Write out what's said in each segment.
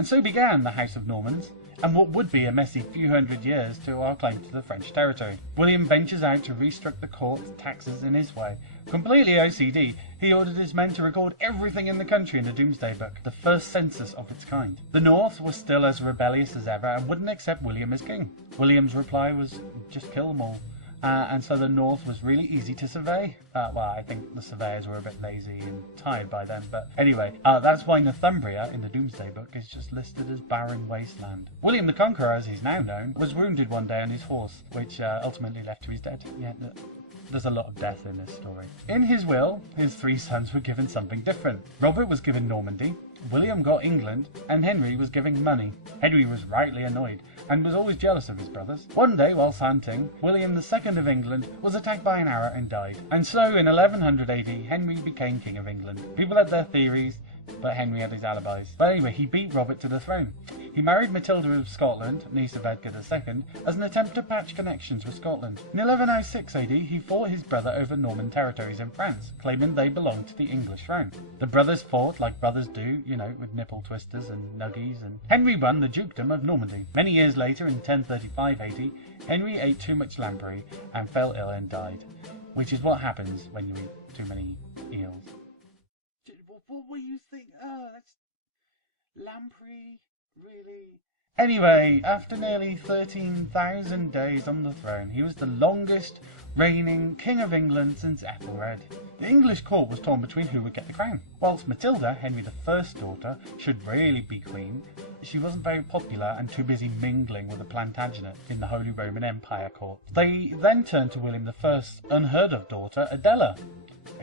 And so began the House of Normandy, and what would be a messy few hundred years to our claim to the French territory. William ventures out to restructure the court taxes in his way. Completely OCD, he ordered his men to record everything in the country in the Doomsday Book, the first census of its kind. The North was still as rebellious as ever and wouldn't accept William as king. William's reply was, just kill them all. And so the North was really easy to survey. Well, I think the surveyors were a bit lazy and tired by then, but anyway, that's why Northumbria in the Doomsday Book is just listed as barren wasteland. William the Conqueror, as he's now known, was wounded one day on his horse, which ultimately left to his death. Yeah, there's a lot of death in this story. In his will, his three sons were given something different. Robert was given Normandy, William got England, and Henry was given money. Henry was rightly annoyed, and was always jealous of his brothers. One day, whilst hunting, William II of England was attacked by an arrow and died. And so, in 1100 AD, Henry became King of England. People had their theories, but Henry had his alibis. But anyway, he beat Robert to the throne. He married Matilda of Scotland, niece of Edgar II, as an attempt to patch connections with Scotland. In 1106 AD, he fought his brother over Norman territories in France, claiming they belonged to the English throne. The brothers fought like brothers do, you know, with nipple twisters and nuggies, and Henry won the dukedom of Normandy. Many years later, in 1035 AD, Henry ate too much lamprey and fell ill and died, which is what happens when you eat too many eels. What were you thinking? That's lamprey. Really? Anyway, after nearly 13,000 days on the throne, he was the longest reigning King of England since Ethelred. The English court was torn between who would get the crown. Whilst Matilda, Henry I's daughter, should really be queen, she wasn't very popular and too busy mingling with the Plantagenet in the Holy Roman Empire court. They then turned to William I's unheard of daughter, Adela,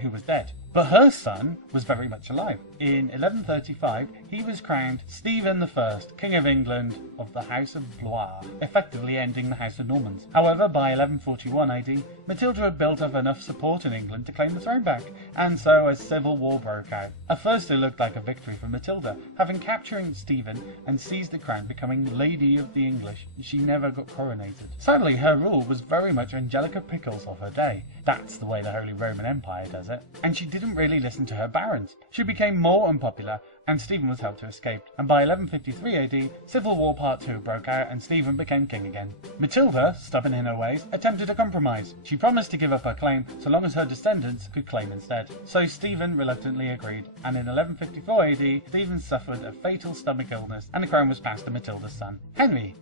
who was dead. But her son was very much alive. In 1135, he was crowned Stephen I, King of England of the House of Blois, effectively ending the House of Normandy. However, by 1141 AD, Matilda had built up enough support in England to claim the throne back, and so a civil war broke out. At first it looked like a victory for Matilda, having captured Stephen and seized the crown, becoming Lady of the English. She never got coronated. Sadly, her rule was very much Angelica Pickles of her day. That's the way the Holy Roman Empire does it. And she didn't really listen to her barons. She became more unpopular, and Stephen was helped to escape. And by 1153 AD, Civil War Part 2 broke out and Stephen became king again. Matilda, stubborn in her ways, attempted a compromise. She promised to give up her claim so long as her descendants could claim instead. So Stephen reluctantly agreed, and in 1154 AD, Stephen suffered a fatal stomach illness and the crown was passed to Matilda's son, Henry.